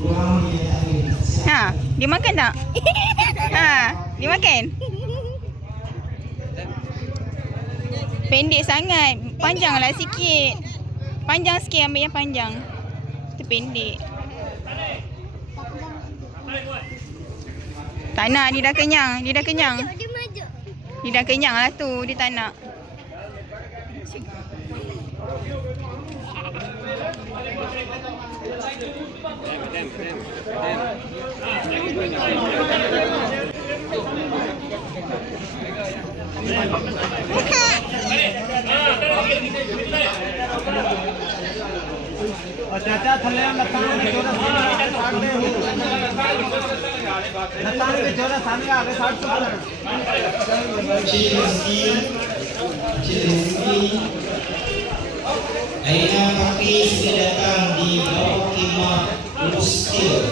Ha, dia makan tak? Ha, dia makan. Pendek sangat. Panjanglah sikit. Panjang sikit, ambil yang panjang. Itu pendek. Tak nak, dia dah kenyang. Dia dah kenyang. Dia dah kenyang lah tu. Dia tak nak. चाचा थले लतान के जोरा सामने लतान के जोरा सामने आगे 60 Aina Papi sudah datang di bawah kemah Mustil.